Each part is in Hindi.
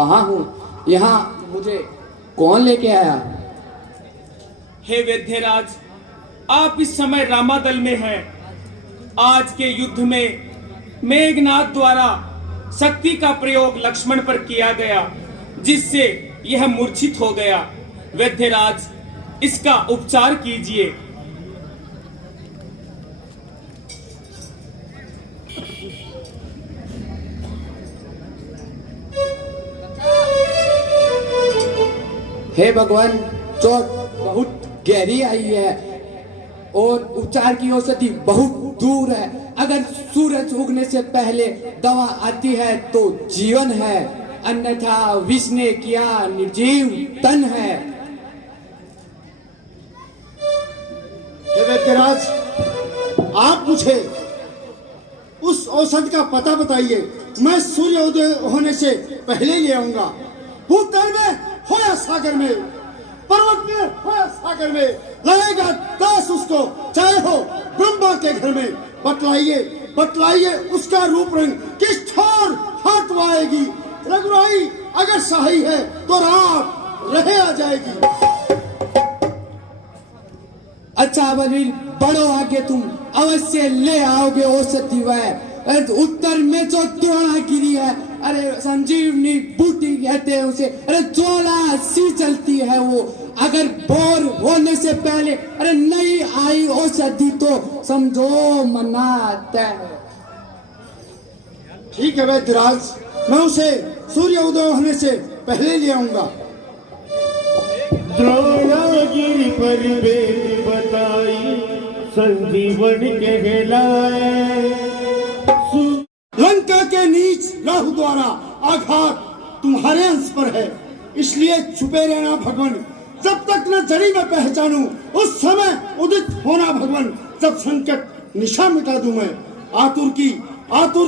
कहाँ हूँ? यहाँ मुझे कौन लेके आया? हे वैद्यराज, आप इस समय रामादल में हैं। आज के युद्ध में मेघनाद द्वारा शक्ति का प्रयोग लक्ष्मण पर किया गया, जिससे यह मूर्छित हो गया। वैद्यराज, इसका उपचार कीजिए। हे भगवान, चोट बहुत गहरी आई है और उपचार की औषधि बहुत दूर है। अगर सूरज उगने से पहले दवा आती है तो जीवन है, अन्यथा विष ने किया निर्जीव तन है। हे वैद्यराज, आप मुझे उस औषध का पता बताइए। मैं सूर्योदय होने से पहले ले आऊंगा। भूतल में हो या सागर में, पर्वत में हो या सागर में, रहेगा दास उसको, चाहे हो ब्रह्मा के घर में। बतलाइए बतलाइए उसका रूप रंग किस ठोर हाथ आएगी। रघुराई अगर सही है तो रात रहे आ जाएगी। अच्छा बलवीर, बढ़ो आगे, तुम अवश्य ले आओगे औषधि। वह उत्तर में जो द्रोणा गिरी है, अरे संजीवनी बूटी कहते हैं उसे, अरे ज्वाला सी चलती है वो। अगर बोर होने से पहले अरे नहीं आई औषधि तो समझो मना तय। ठीक है वैद्यराज, मैं उसे सूर्योदय होने से पहले ले आऊंगा। द्रोणागिरि पर वेद बताई, संजीवन कहलाए। लंका के नीच राहु द्वारा आघात तुम्हारे अंश पर है, इसलिए छुपे रहना भगवान। जब तक न जड़ी में पहचानूं उस समय उदित होना भगवान। जब संकट निशा मिटा दूं मैं, आतुर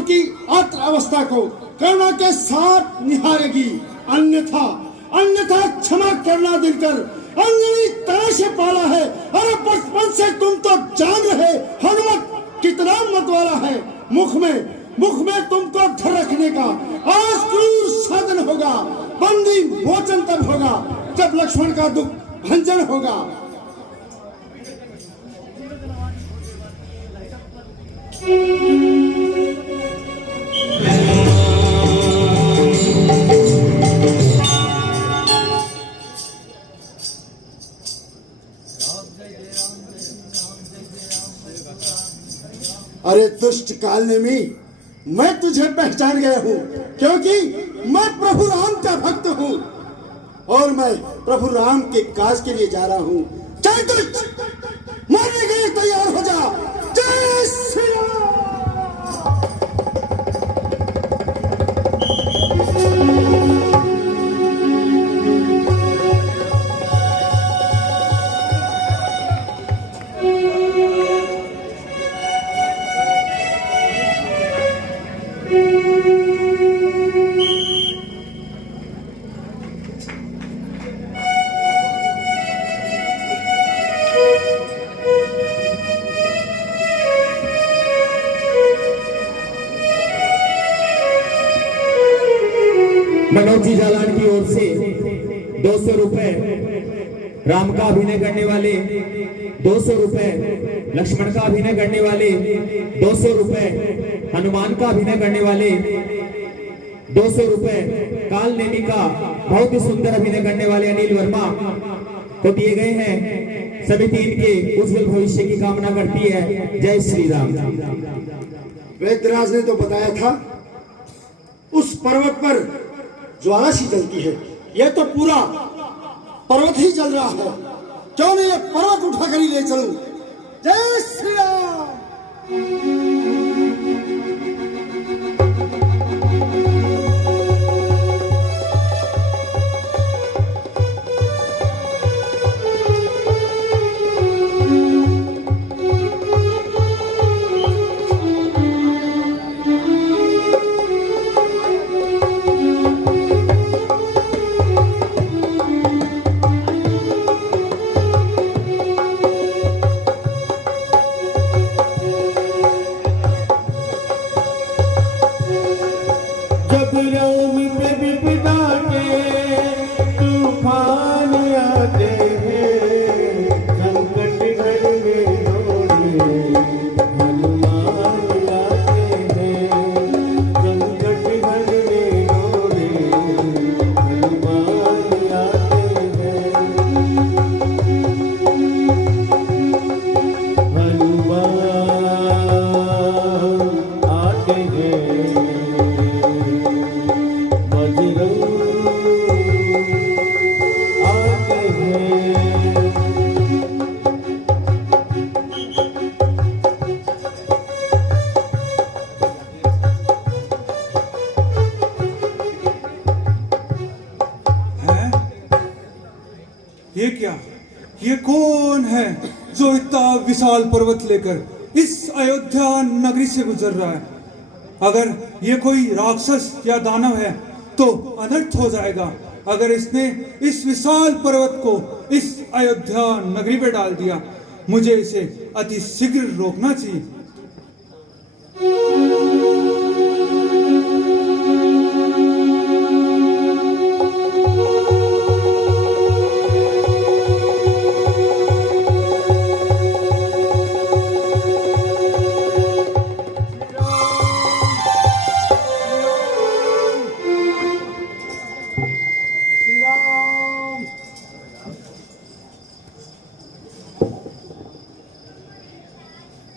की आत्र अवस्था को करुणा के साथ निहारेगी। अन्यथा क्षमा करना दिलकर, अंजलि तरह से पाला है। अरे बचपन से तुम तो जान रहे हनुमत कितना मत वाला है। मुख में तुमको धर रखने का आज क्रूर साधन होगा। बंदी मोचन तब होगा जब लक्ष्मण का दुख भंजन होगा। अरे दुष्ट कालनेमी, मैं तुझे पहचान गया हूँ, क्योंकि मैं प्रभु राम का भक्त हूँ और मैं प्रभु राम के काज के लिए जा रहा हूँ। चल दुष्ट, मारने के लिए तैयार हो जा। जय श्री राम। मनोज जी जालान की ओर से 200 रुपए, राम का अभिनय करने वाले 200 रुपए, लक्ष्मण का अभिनय करने वाले 200 रुपए, हनुमान का अभिनय करने वाले 200 रुपए, काल नेमी का बहुत ही सुंदर अभिनय करने वाले अनिल वर्मा को दिए गए हैं। सभी टीम के उज्जवल भविष्य की कामना करती है। जय श्री राम। वेदराज ने तो बताया था उस पर्वत पर ज्वाला सी जलती है। यह तो पूरा पर्वत ही जल रहा है। क्यों नहीं ये पर्वत उठाकर ही ले चलूं। जय श्री राम। ये क्या? ये कौन है जो इतना विशाल पर्वत लेकर इस अयोध्या नगरी से गुजर रहा है? अगर ये कोई राक्षस या दानव है तो अनर्थ हो जाएगा। अगर इसने इस विशाल पर्वत को इस अयोध्या नगरी पे डाल दिया, मुझे इसे अति शीघ्र रोकना चाहिए।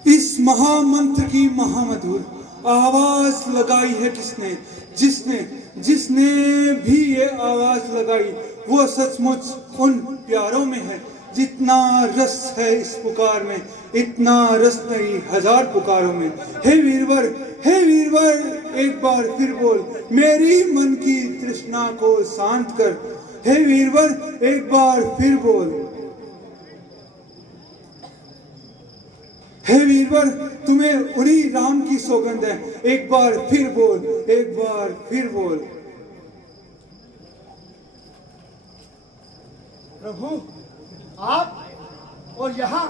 इस महामंत्र की महामधुर आवाज लगाई है किसने? जिसने जिसने भी ये आवाज लगाई वो सचमुच उन प्यारों में है। जितना रस है इस पुकार में, इतना रस नहीं हजार पुकारों में। हे वीरवर, हे वीरवर, एक बार फिर बोल, मेरी मन की तृष्णा को शांत कर। हे वीरवर, एक बार फिर बोल। हे वीरवर, तुम्हें उन्हीं राम की सौगंध है, एक बार फिर बोल, एक बार फिर बोल। प्रभु, आप और यहाँ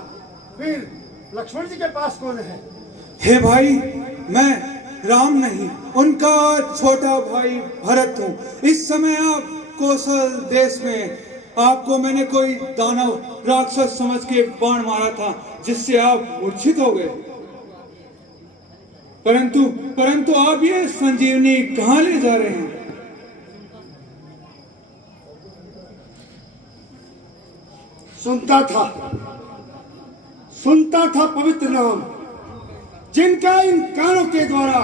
फिर लक्ष्मण जी के पास कौन है? हे भाई, मैं राम नहीं, उनका छोटा भाई भरत हूँ। इस समय आप कौशल देश में, आपको मैंने कोई दानव राक्षस समझ के बाण मारा था, जिससे आप मूर्छित हो गए। परंतु आप ये संजीवनी कहाँ ले जा रहे हैं? सुनता था पवित्र नाम, जिनका इन कानों के द्वारा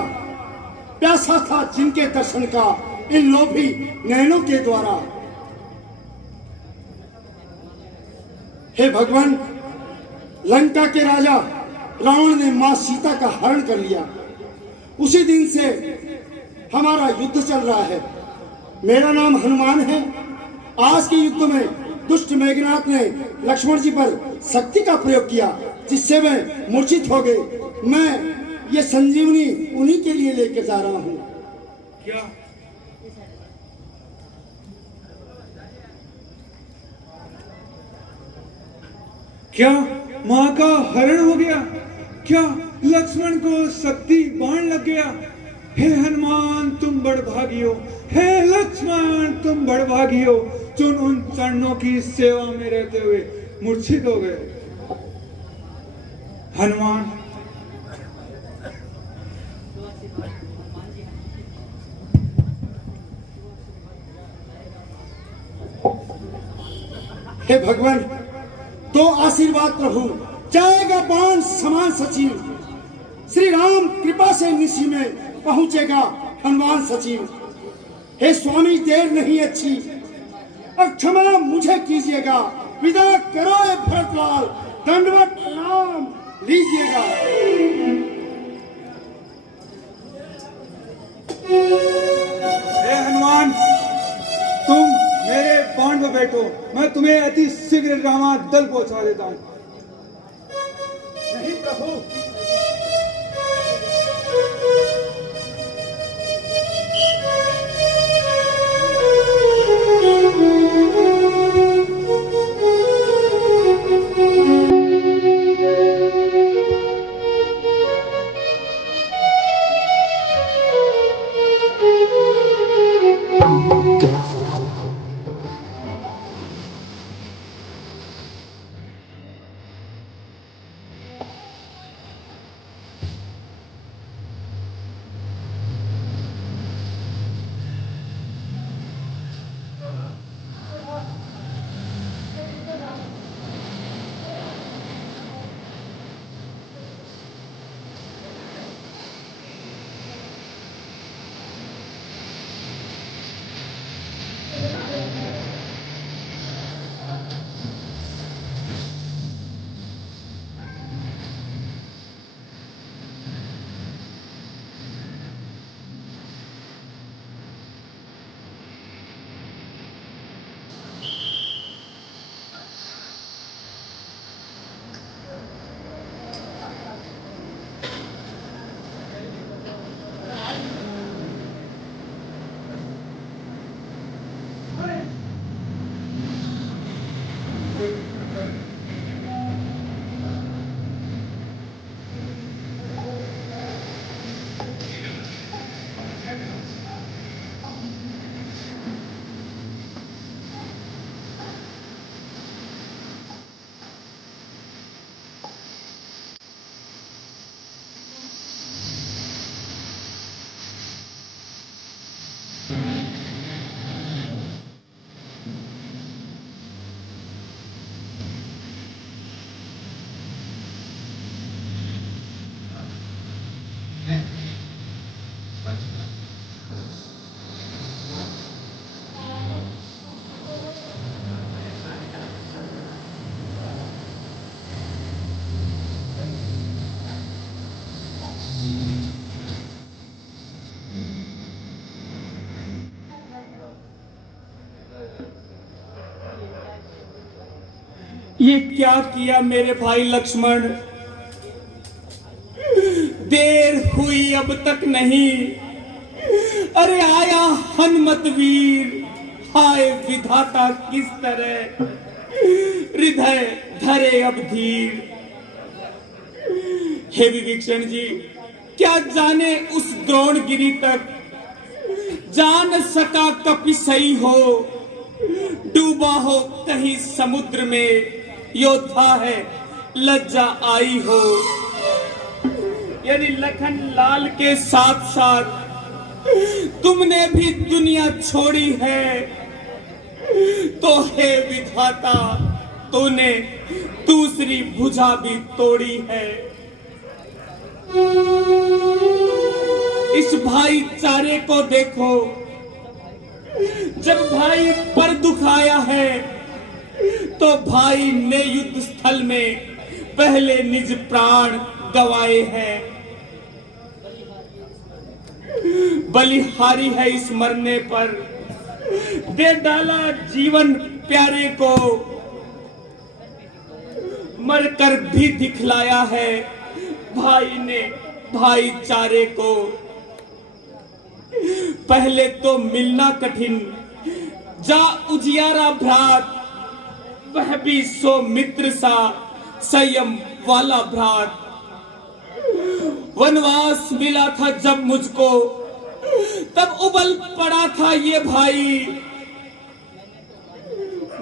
प्यासा था, जिनके दर्शन का इन लोभी नैनों के द्वारा। हे भगवान, लंका के राजा रावण ने मां सीता का हरण कर लिया। उसी दिन से हमारा युद्ध चल रहा है। मेरा नाम हनुमान है। आज के युद्ध में दुष्ट मेघनाथ ने लक्ष्मण जी पर शक्ति का प्रयोग किया, जिससे वे मूर्छित हो गए। मैं ये संजीवनी उन्हीं के लिए लेकर जा रहा हूँ। क्या माँ का हरण हो गया? क्या लक्ष्मण को शक्ति बाण लग गया? हे हनुमान, तुम बड़भागी हो। हे लक्ष्मण, तुम बड़भागी हो, जो उन चरणों की सेवा में रहते हुए मूर्छित हो गए। हनुमान, हे भगवान, तो आशीर्वाद प्रभु। जाएगा बाण समान सचिव, श्री राम कृपा से निशी में पहुंचेगा हनुमान सचिव। हे स्वामी, देर नहीं अच्छी, और क्षमा मुझे कीजिएगा। विदा करो ए भरतलाल, दंडवत प्रणाम लीजिएगा। हे हनुमान, तुम मेरे बाण पर बैठो, मैं तुम्हें अति शीघ्र रामा दल पहुंचा देता हूं। नहीं प्रभु, ये क्या किया मेरे भाई लक्ष्मण? देर हुई अब तक नहीं। अरे आया हनुमत वीर, हाय विधाता किस तरह हृदय धरे अब धीर। हे विभीषण जी, क्या जाने उस द्रोणगिरी तक जान सका कपि सही हो, डूबा हो कहीं समुद्र में, योद्धा है लज्जा आई हो। यानी लखन लाल के साथ साथ तुमने भी दुनिया छोड़ी है, तो हे विधाता तूने दूसरी भुजा भी तोड़ी है। इस भाईचारे को देखो, जब भाई पर दुख आया है तो भाई ने युद्ध स्थल में पहले निज प्राण गवाए हैं। बलिहारी है इस मरने पर, दे डाला जीवन प्यारे को, मरकर भी दिखलाया है भाई ने भाईचारे को। पहले तो मिलना कठिन, जा उजियारा भ्रात, वह भी सो मित्र सा संयम वाला भ्रात। वनवास मिला था जब मुझको, तब उबल पड़ा था ये भाई।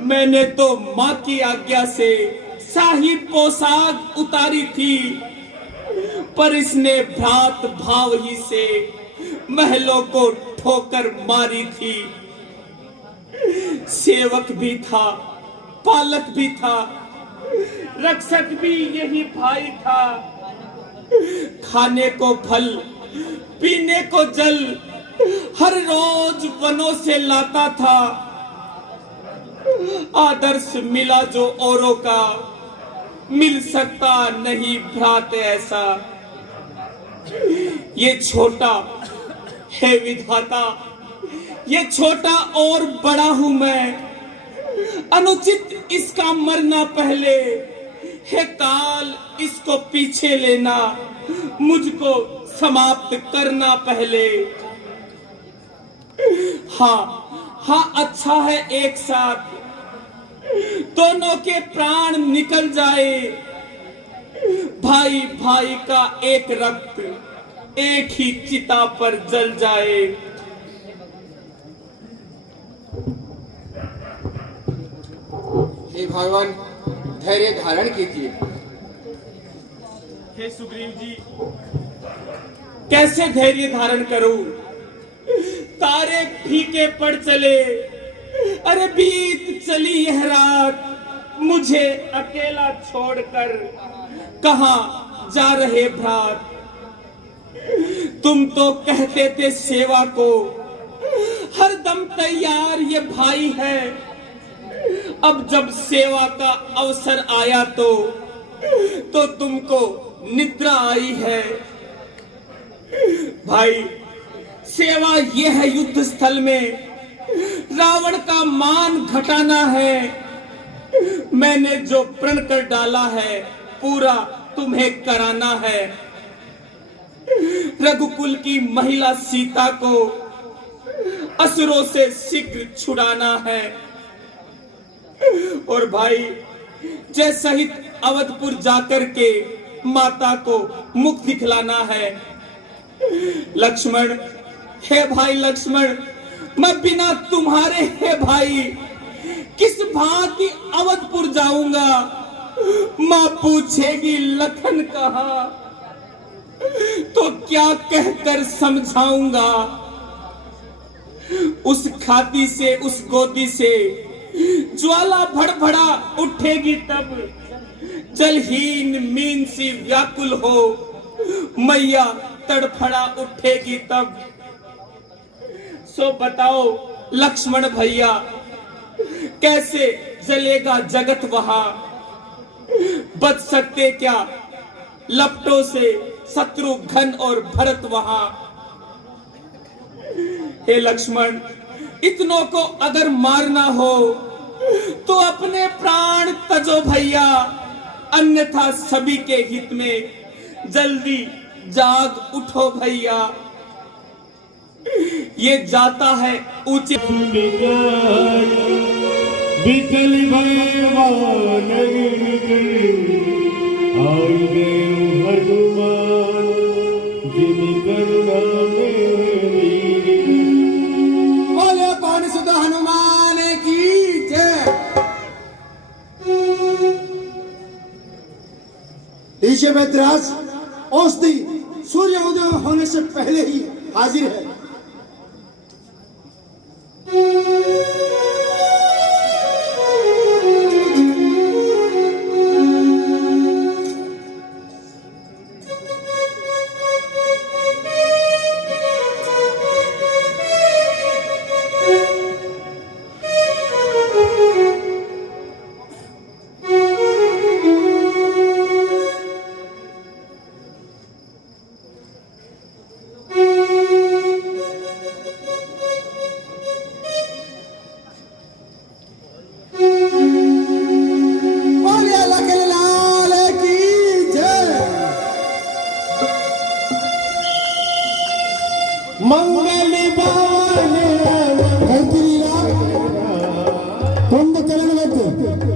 मैंने तो माँ की आज्ञा से शाही पोशाक उतारी थी, पर इसने भ्रात भाव ही से महलों को ठोकर मारी थी। सेवक भी था, पालक भी था, रक्षक भी यही भाई था। खाने को फल, पीने को जल, हर रोज वनों से लाता था। आदर्श मिला जो औरों का, मिल सकता नहीं भ्रात ऐसा। ये छोटा है विधाता, ये छोटा और बड़ा हूं मैं, अनुचित इसका मरना पहले। हे काल इसको पीछे लेना, मुझको समाप्त करना पहले। हाँ अच्छा है एक साथ दोनों के प्राण निकल जाए, भाई भाई का एक रक्त एक ही चिता पर जल जाए। हे भगवान, धैर्य धारण कीजिए। हे सुग्रीव जी, कैसे धैर्य धारण करूं? तारे फीके पड़ चले, अरे बीत चली यह रात, मुझे अकेला छोड़कर कहां जा रहे भ्रात। तुम तो कहते थे सेवा को, हर दम तैयार ये भाई है। अब जब सेवा का अवसर आया तो तुमको निद्रा आई है। भाई, सेवा ये है युद्ध स्थल में रावण का मान घटाना है। मैंने जो प्रण कर डाला है पूरा तुम्हें कराना है। रघुकुल की महिला सीता को असुरों से शीघ्र छुड़ाना है। और भाई, जय सहित अवधपुर जाकर के माता को मुख दिखलाना है। लक्ष्मण, हे भाई लक्ष्मण, मैं बिना तुम्हारे हे भाई किस भांति अवधपुर जाऊंगा। मां पूछेगी लखन कहाँ, तो क्या कहकर समझाऊंगा। उस खाती से, उस गोदी से ज्वाला भड़भड़ा उठेगी तब, जलहीन मीन सी व्याकुल हो मैया तड़फड़ा उठेगी तब। सो बताओ लक्ष्मण भैया, कैसे जलेगा जगत वहां? बच सकते क्या लपटों से शत्रुघ्न और भरत वहां? हे लक्ष्मण, इतनों को अगर मारना हो तो अपने प्राण तजो भैया, अन्यथा सभी के हित में जल्दी जाग उठो भैया। ये जाता है ऊंचे विकल भगवान आएंगे हनुमान जिन करुणा मेरी। बोले पवन सुत हनुमान की जय। लीजिए वैद्यराज, औषधि सूर्य उदय होने से पहले ही हाजिर है। बोले लखन लाल की जय। मंगल भवन